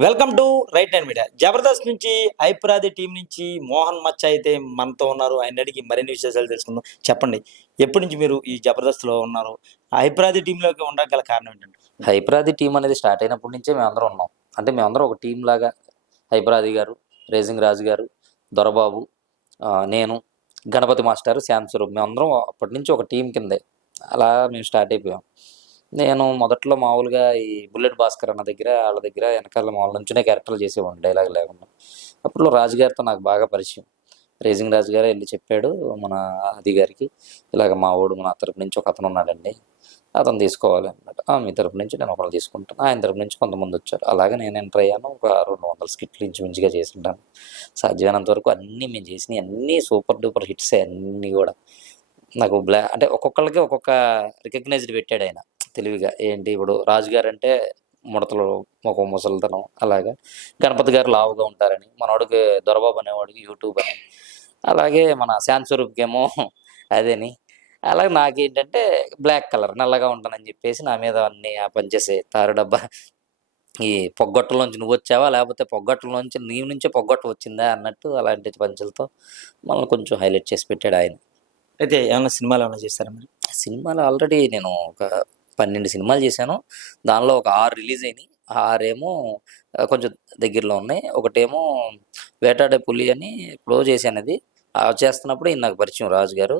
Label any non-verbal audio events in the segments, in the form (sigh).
Welcome to right and media. Jabardasth నుంచి ఐప్రాది team నుంచి మోహన్ మచ్చ అయితే మనతో ఉన్నారు. ఆయన అడిగి మరిన్ని విశేషాలు తెలుసుకుందాం. చెప్పండి ఎప్పటి నుంచి మీరు ఈ జబర్దస్త్లో ఉన్నారు? ఐప్రాది టీంలోకి ఉండగల కారణం ఏంటంటే హైపరాది టీం అనేది స్టార్ట్ అయినప్పటి నుంచే మేమందరం ఉన్నాం. అంటే మేమందరం ఒక టీం లాగా హైపరాది గారు రేసింగ్ రాజు గారు దొరబాబు ఆ, నేను గణపతి మాస్టర్ శ్యామ్ స్వరూప్. మేమందరం అప్పటి నుంచి ఒక టీం కిందే. అలా మేము స్టార్ట్ అయిపోయాం. నేను మొదట్లో మామూలుగా ఈ బుల్లెట్ భాస్కర్ అన్న దగ్గర వాళ్ళ దగ్గర వెనకాల మామూలు నుంచునే క్యారెక్టర్లు చేసేవాడిని డైలాగ్ లేకుండా. అప్పుడు రాజుగారితో నాకు బాగా పరిచయం. రేసింగ్ రాజు గారు వెళ్ళి చెప్పాడు మన ఆది గారికి ఇలాగ మా వాడు మన తరపు నుంచి ఒక అతను ఉన్నాడండి అతను తీసుకోవాలి అన్నమాట. మీ తరపు నుంచి నేను ఒకరు తీసుకుంటాను. ఆయన తరపు నుంచి కొంతమంది వచ్చారు. అలాగే నేను ఎంటర్ అయ్యాను ఒక రెండు వందల స్కిట్లు ఇంచుమించుగా చేసి ఉంటాను సాధ్యమైనంత వరకు అన్నీ మేము చేసినవి అన్నీ సూపర్ డూపర్ హిట్సే అన్నీ కూడా. నాకు బ్లా అంటే ఒక్కొక్కరికి ఒక్కొక్క రికగ్నైజ్డ్ పెట్టాడు ఆయన. తెలివిగా ఏంటి ఇప్పుడు రాజుగారు అంటే ముడతలు ఒక ముసలితనం అలాగా. గణపతి గారు లావుగా ఉంటారని మనవాడికి దొరబాబు అనేవాడికి యూట్యూబ్ అని అలాగే మన శాంత్ స్వరూప్కి ఏమో అదేని. అలాగే నాకేంటంటే బ్లాక్ కలర్ నల్లగా ఉంటానని చెప్పేసి నా మీద అన్ని ఆ పనిచేసే తారు డబ్బా. ఈ పొగ్గొట్టలోంచి నువ్వు వచ్చావా? లేకపోతే పొగ్గొట్టలోంచి నీ నుంచే పొగ్గొట్ట వచ్చిందా అన్నట్టు అలాంటి పంచులతో మనల్ని కొంచెం హైలైట్ చేసి పెట్టాడు ఆయన. అయితే ఏమైనా సినిమాలు ఏమైనా చేస్తారా మరి? సినిమాలు ఆల్రెడీ నేను ఒక పన్నెండు సినిమాలు చేశాను. దానిలో ఒక ఆరు రిలీజ్ అయినాయి. ఆరేమో కొంచెం దగ్గరలో ఉన్నాయి. ఒకటేమో వేటాడే పులి అని ఎప్పుడో చేశాను అది చేస్తున్నప్పుడు నాకు పరిచయం రాజు గారు.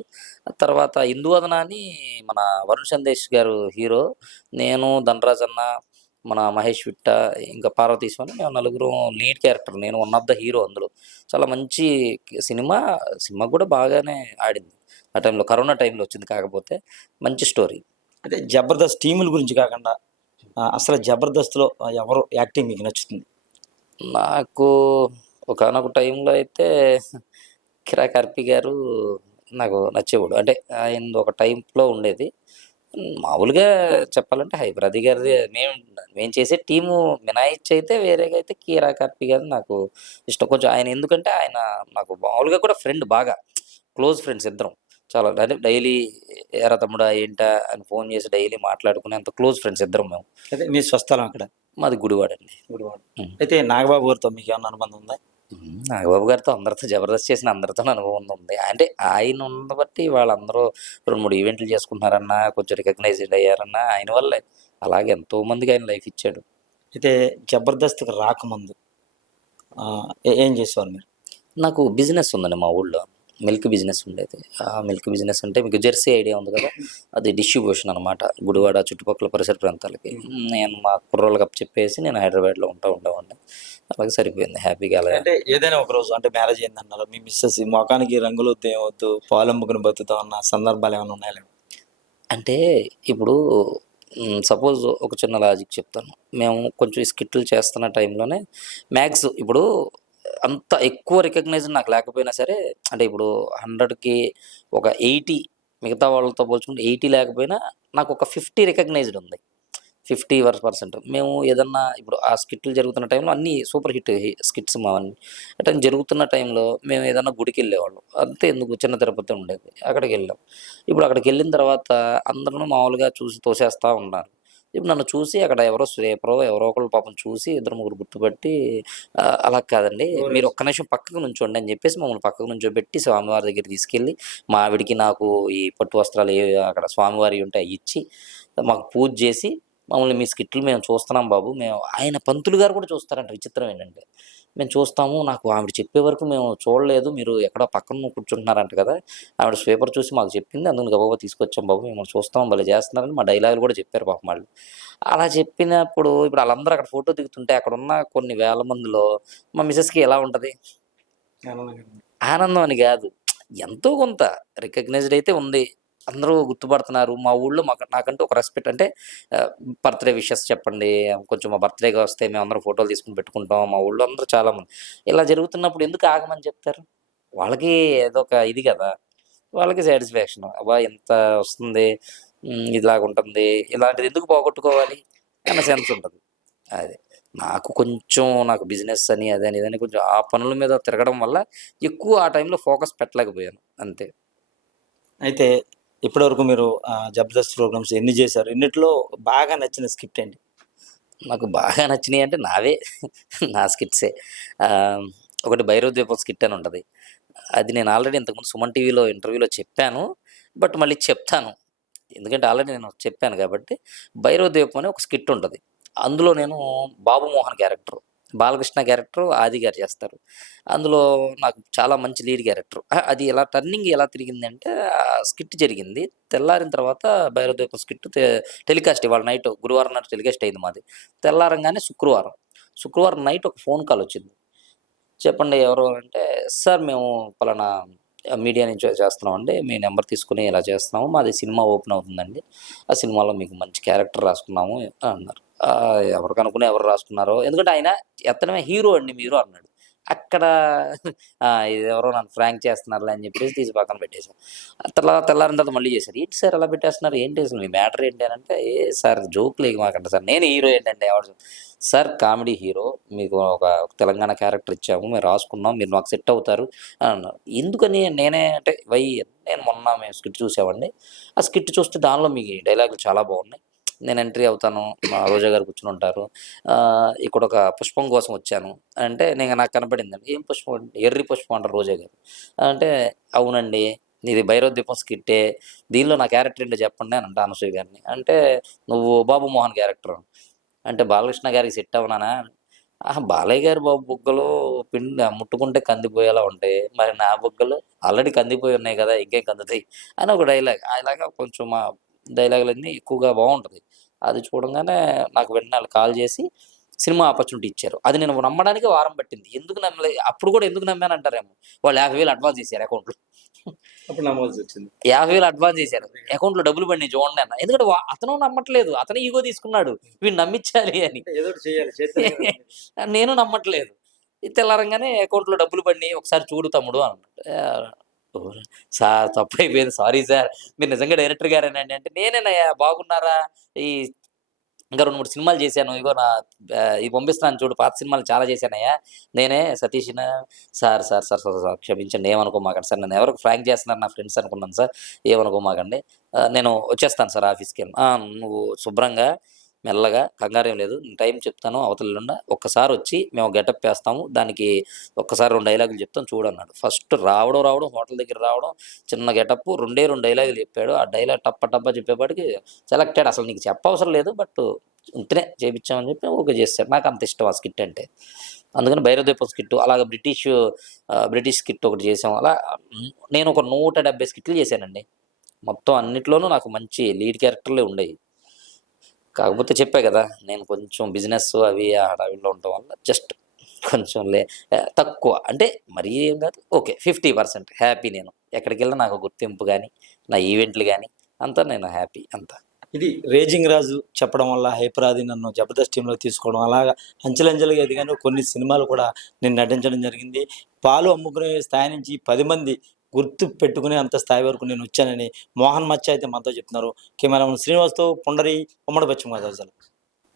తర్వాత ఇందువదన అని మన వరుణ్ సందేశ్ గారు హీరో. నేను ధనరాజ్ అన్న మన మహేష్ విట్ట ఇంకా పార్వతీశ్వరం మేము నలుగురు లీడ్ క్యారెక్టర్. నేను వన్ ఆఫ్ ద హీరో అందులో. చాలా మంచి సినిమా సినిమా కూడా బాగానే ఆడింది. ఆ టైంలో కరోనా టైంలో వచ్చింది కాకపోతే మంచి స్టోరీ. అంటే జబర్దస్త్ టీముల గురించి కాకుండా అసలు జబర్దస్త్లో ఎవరు యాక్టింగ్ మీకు నచ్చుతుంది? నాకు ఒకనొక టైంలో అయితే కిరా కార్పి గారు నాకు నచ్చేవాడు. అంటే ఆయన ఒక టైంలో ఉండేది. మామూలుగా చెప్పాలంటే హైబ్రాది గారిది మేము మేము చేసే టీము మినాయిచ్ అయితే వేరేగా అయితే కీరా కార్పి గారు నాకు ఇష్టం. కొంచెం ఆయన ఎందుకంటే ఆయన నాకు మామూలుగా కూడా ఫ్రెండ్ బాగా క్లోజ్ ఫ్రెండ్స్ ఇద్దరం. చాలా అంటే డైలీ ఎరా తమ్ముడా ఏంటా అని ఫోన్ చేసి డైలీ మాట్లాడుకునే అంత క్లోజ్ ఫ్రెండ్స్ ఇద్దరం మేము. అయితే మీ స్వస్థలం అక్కడ మాది గుడివాడండి. ఉం. అయితే నాగబాబు గారితో మీకు ఏమైనా అనుబంధం ఉందా? నాగబాబు గారితో అందరితో జబర్దస్త్ చేసిన అందరితో అనుభవం ఉంది. అంటే ఆయన ఉన్న బట్టి వాళ్ళందరూ రెండు మూడు ఈవెంట్లు చేసుకుంటున్నారన్నా కొంచెం రికగ్నైజ్డ్ అయ్యారన్నా ఆయన వల్లే. అలాగే ఎంతో మందికి ఆయన లైఫ్ ఇచ్చాడు. అయితే జబర్దస్త్కి రాకముందు ఏం చేసేవారు మీరు? నాకు బిజినెస్ ఉందండి మా ఊళ్ళో. మిల్క్ బిజినెస్ ఉండేది. ఆ మిల్క్ బిజినెస్ అంటే మీకు జెర్సీ ఐడియా ఉంది కదా? అది డిస్ట్రిబ్యూషన్ అనమాట గుడివాడ చుట్టుపక్కల పరిసర ప్రాంతాలకి. నేను మా కుర్రోళ్ళకి అప్ చెప్పేసి నేను హైదరాబాద్లో ఉంటా ఉండేవాడిని. అలాగే సరిపోయింది. హ్యాపీగా అలాగే అంటే ఏదైనా ఒక రోజు అంటే మ్యారేజ్ అయిందన్నారు? మీ మిస్సెస్ మొఖానికి రంగులు తేవద్దు పాలెంబుకుని బతుకుతా ఉన్న సందర్భాలు ఏమైనా ఉన్నాయా అంటే ఇప్పుడు సపోజ్ ఒక చిన్న లాజిక్ చెప్తాను. మేము కొంచెం స్కిట్లు చేస్తున్న టైంలోనే మ్యాథ్స్ ఇప్పుడు అంత ఎక్కువ రికగ్నైజ్ నాకు లేకపోయినా సరే అంటే ఇప్పుడు హండ్రెడ్కి ఒక ఎయిటీ మిగతా వాళ్ళతో పోల్చుకుంటే ఎయిటీ లేకపోయినా నాకు ఒక ఫిఫ్టీ రికగ్నైజ్డ్ ఉంది. Fifty percent. మేము ఏదన్నా ఇప్పుడు ఆ స్కిట్లు జరుగుతున్న టైంలో అన్ని సూపర్ హిట్ స్కిట్స్ మావన్నీ. అంటే జరుగుతున్న టైంలో మేము ఏదన్నా గుడికి వెళ్ళేవాళ్ళం అంతే ఎందుకు చిన్న తిరుపతి ఉండేది. అక్కడికి వెళ్ళాం ఇప్పుడు అక్కడికి వెళ్ళిన తర్వాత అందరూ మామూలుగా చూసి తోసేస్తూ ఉన్నారు. ఇప్పుడు నన్ను చూసి అక్కడ ఎవరో స్వేపరో ఎవరో ఒకళ్ళు పాపం చూసి ఇద్దరు ముగ్గురు గుర్తుపట్టి "ఆ, అలా కాదండి. మీరు ఒక్క నిమిషం పక్కకు నుంచోండి అని చెప్పేసి మమ్మల్ని పక్కకు నుంచోబెట్టి స్వామివారి దగ్గర తీసుకెళ్ళి మా ఆవిడికి నాకు ఈ పట్టు వస్త్రాలు ఏ అక్కడ స్వామివారి ఉంటే అవి ఇచ్చి మాకు పూజ చేసి మమ్మల్ని మీ స్కిట్లు మేము చూస్తున్నాం బాబు. మేము ఆయన పంతులు గారు కూడా చూస్తారంట. విచిత్రం ఏంటంటే. మేము చూస్తాము. నాకు ఆవిడ చెప్పే వరకు మేము చూడలేదు. మీరు ఎక్కడో పక్కన కూర్చుంటున్నారంట కదా. ఆవిడ స్వీపర్ చూసి మాకు చెప్పింది. అందుకు గబాబా తీసుకొచ్చాం బాబు. మేము చూస్తాం. భలే చేస్తున్నారని మా డైలాగులు కూడా చెప్పారు పాపం వాళ్ళు. అలా చెప్పినప్పుడు ఇప్పుడు వాళ్ళందరూ అక్కడ ఫోటో దిగుతుంటే అక్కడ ఉన్న కొన్ని వేల మందిలో మా మిసెస్కి ఎలా ఉంటుంది? ఆనందం అని కాదు. ఎంతో కొంత రికగ్నైజ్డ్ అయితే ఉంది. అందరూ గుర్తుపడుతున్నారు. మా ఊళ్ళో మాకు నాకంటూ ఒక రెస్పెక్ట్ అంటే బర్త్డే విషెస్ చెప్పండి కొంచెం మా బర్త్డేగా వస్తే మేము అందరం ఫోటోలు తీసుకుని పెట్టుకుంటాం. మా ఊళ్ళో అందరూ చాలా మంది. ఇలా జరుగుతున్నప్పుడు ఎందుకు ఆగమని చెప్తారు? వాళ్ళకి ఏదో ఒక ఇది కదా. వాళ్ళకి సాటిస్ఫాక్షన్ అబ్బా ఎంత వస్తుంది? ఉమ్, ఇలాగ ఉంటుంది. ఇలాంటిది ఎందుకు పోగొట్టుకోవాలి? అన్న సెన్స్ ఉంటుంది. అదే. నాకు కొంచెం నాకు బిజినెస్ అని అదని ఇదని కొంచెం ఆ పనుల మీద తిరగడం వల్ల ఎక్కువ ఆ టైంలో ఫోకస్ పెట్టలేకపోయాను. అంతే. అయితే ఇప్పటివరకు మీరు జబర్దస్త్ ప్రోగ్రామ్స్ ఎన్ని చేశారు? ఎన్నిట్లో బాగా నచ్చిన స్క్రిప్ట్ ఏంటి? నాకు బాగా నచ్చినాయి అంటే నావే. నా స్కిట్సే. ఒకటి భైరవ ద్వీపం స్కిట్ అని ఉంటుంది. అది నేను ఆల్రెడీ ఇంతకుముందు సుమన్ టీవీలో ఇంటర్వ్యూలో చెప్పాను. బట్ మళ్ళీ చెప్తాను. ఎందుకంటే ఆల్రెడీ నేను చెప్పాను కాబట్టి భైరవ ద్వీపం అనే ఒక స్కిట్ ఉంటుంది. అందులో నేను బాబు మోహన్ క్యారెక్టర్. బాలకృష్ణ క్యారెక్టర్ ఆది గారు చేస్తారు. అందులో నాకు చాలా మంచి లీడ్ క్యారెక్టర్. అది ఎలా టర్నింగ్ ఎలా తిరిగింది అంటే స్కిట్ జరిగింది. తెల్లారిన తర్వాత భైరవ స్కిట్ టెలికాస్ట్ ఇవాళ నైట్ గురువారం నాడు టెలికాస్ట్ అయింది మాది. తెల్లారంగానే శుక్రవారం. శుక్రవారం నైట్ ఒక ఫోన్ కాల్ వచ్చింది. చెప్పండి ఎవరు అంటే సార్ మేము పలానా మీడియా నుంచి చేస్తున్నామండి. మీ నెంబర్ తీసుకుని ఇలా చేస్తున్నాము. మాది సినిమా ఓపెన్ అవుతుందండి. ఆ సినిమాలో మీకు మంచి క్యారెక్టర్ రాసుకున్నాము అన్నారు. ఎవరు కనుక్కుని ఎవరు రాసుకున్నారో. ఎందుకంటే ఆయన ఎత్తడమే హీరో అండి మీరు అన్నాడు. అక్కడ ఇది ఎవరో నన్ను ఫ్రాంక్ చేస్తున్నారులే అని చెప్పేసి తీసి పక్కన పెట్టేశాను తెల్ల తెల్లారిన తర్వాత మళ్ళీ చేశారు. ఏంటి సార్ అలా పెట్టేస్తున్నారు? ఏంటి అసలు మీ మ్యాటర్ ఏంటి అని అంటే ఏ సార్ జోక్ లేక మాకంట సార్. నేను హీరో ఏంటంటే ఎవరు సార్ కామెడీ హీరో మీకు ఒక తెలంగాణ క్యారెక్టర్ ఇచ్చాము మేము రాసుకున్నాం మీరు మాకు సెట్ అవుతారు అని అన్నారు. ఎందుకని నేనే అంటే వై నేను మొన్న మేము స్కిట్ చూసామండి. ఆ స్కిట్ చూస్తే దానిలో మీ డైలాగులు చాలా బాగున్నాయి. నేను ఎంట్రీ అవుతాను. మా రోజా గారు కూర్చుని ఉంటారు. ఇక్కడ ఒక పుష్పం కోసం వచ్చాను. అంటే నేను నాకు కనపడిందండి ఏం పుష్పం? అంటే ఎర్రి పుష్పం అంటారు రోజా గారు. అంటే అవునండి ఇది భైరవ దీపం స్కిట్టే. దీనిలో నా క్యారెక్టర్ ఏంటో చెప్పండి అని అంటే అనసూయ గారిని. అంటే నువ్వు బాబు మోహన్ క్యారెక్టర్. అంటే బాలకృష్ణ గారికి సెట్ అవునానా? ఆహా, బాలయ్య గారి బాబు బుగ్గలు పిండి ముట్టుకుంటే కందిపోయేలా ఉంటాయి. మరి నా బుగ్గలు ఆల్రెడీ కందిపోయి ఉన్నాయి కదా ఇంకేం కందుతాయి? అని ఒక డైలాగ్ అలాగా కొంచెం మా డైలాగులన్నీ ఎక్కువగా బాగుంటుంది. అది చూడంగానే నాకు వెంటనే వాళ్ళు కాల్ చేసి సినిమా ఆపర్చునిటీ ఇచ్చారు. అది నేను నమ్మడానికి వారం పట్టింది. ఎందుకు నమ్మలే? అప్పుడు కూడా ఎందుకు నమ్మాను అంటారేమో వాళ్ళు యాభై వేలు అడ్వాన్స్ చేశారు అకౌంట్లో. అప్పుడు నమ్మవలసి వచ్చింది. యాభై వేలు అడ్వాన్స్ చేశారు. అకౌంట్లో డబ్బులు పడి చూడండి అన్న. ఎందుకంటే అతను నమ్మట్లేదు. అతను ఈగో తీసుకున్నాడు. వీడు నమ్మించాలి అని. (laughs) నేను నమ్మట్లేదు. తెల్లారంగానే అకౌంట్లో డబ్బులు పడి ఒకసారి చూడు తమ్ముడు ఓ, సార్ తప్పు అయిపోయింది సారీ సార్. మీరు నిజంగా డైరెక్టర్ గారేనండి అంటే నేనేనయ్యా బాగున్నారా? ఈ ఇంకా రెండు మూడు సినిమాలు చేశాను. ఇగో నా ఆ, ఇది పంపిస్తున్నాను చూడు పాత సినిమాలు చాలా చేశానయ్యా. నేనే Satish sir sir sir sir sir క్షమించండి ఏమనుకోమాకండి. సార్ నేను ఎవరికి ఫ్రాంక్ చేస్తున్నారు? నా ఫ్రెండ్స్ అనుకున్నాను సార్. ఏమనుకోమాకండి. నేను వచ్చేస్తాను సార్ ఆఫీస్కి. వెళ్ళి. నువ్వు శుభ్రంగా మెల్లగా కంగారేం లేదు. నేను టైం చెప్తాను అవతల ఒక్కసారి వచ్చి మేము గెటప్ వేస్తాము దానికి ఒక్కసారి రెండు డైలాగులు చెప్తాం చూడన్నాడు ఫస్ట్ రావడం రావడం హోటల్ దగ్గర రావడం చిన్న గెటప్ రెండే రెండు డైలాగులు చెప్పాడు. ఆ డైలాగ్ టప్ప టప్ప చెప్పేపాటికి సెలెక్టెడ్. అసలు నీకు చెప్పవసరం లేదు బట్ ఉంటేనే చేయించామని చెప్పి ఓకే చేస్తారు నాకు అంత ఇష్టం ఆ స్కిట్ అంటే. అందుకని భైరవదీపం స్కిట్ అలాగే బ్రిటిష్ బ్రిటిష్ స్కిట్ ఒకటి చేసాం అలా నేను ఒక నూట డెబ్బై స్కిట్లు చేశానండి. మొత్తం అన్నిట్లోనూ నాకు మంచి లీడ్ క్యారెక్టర్లే ఉండేవి. కాకపోతే చెప్పా కదా నేను కొంచెం బిజినెస్ అవి ఆ హడావిడిలో ఉండటం వల్ల జస్ట్ కొంచెం లే తక్కువ. అంటే మరీ ఏం కాదు ఓకే ఫిఫ్టీ పర్సెంట్ హ్యాపీ నేను. ఎక్కడికి వెళ్ళినా నాకు గుర్తింపు కానీ నా ఈవెంట్లు కానీ అంతా నేను హ్యాపీ అంతా. ఇది రేజింగ్ రాజు చెప్పడం వల్ల హైపరాది నన్ను జబర్దస్త్ టీంలో తీసుకోవడం అలాగా అంచెలంచెలుగా ఎదిగాను. కొన్ని సినిమాలు కూడా నేను నటించడం జరిగింది. పాలు అమ్ముకునే స్థాయి నుంచి పది మంది గుర్తు పెట్టుకునే అంత స్థాయి వరకు నేను వచ్చానని మోహన్ మచ్చ అయితే మనతో చెప్తున్నారు. కెమెరామన్ శ్రీనివాస్తో పొండరి ఉమ్మడి పశ్చిమ గోదావరి జిల్లా.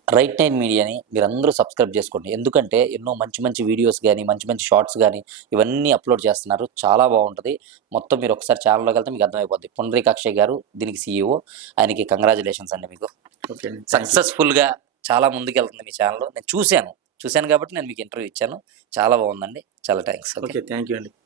రైట్ నైన్ మీడియాని మీరు అందరూ సబ్స్క్రైబ్ చేసుకోండి. ఎందుకంటే ఎన్నో మంచి మంచి వీడియోస్ కానీ మంచి మంచి షార్ట్స్ కానీ ఇవన్నీ అప్లోడ్ చేస్తున్నారు. చాలా బాగుంటుంది. మొత్తం మీరు ఒకసారి ఛానల్లోకి వెళ్తే మీకు అర్థమైపోద్ది. పుండరీక్ అక్షయ్ గారు దీనికి సీఈఓ ఆయనకి కంగ్రాచులేషన్స్ అండి మీకు. ఓకే అండి. సక్సెస్ఫుల్గా చాలా ముందుకు వెళ్తుంది మీ ఛానల్. నేను చూశాను. చూశాను కాబట్టి నేను మీకు ఇంటర్వ్యూ ఇచ్చాను. చాలా బాగుందండి. చాలా thanks okay okay thank you అండి.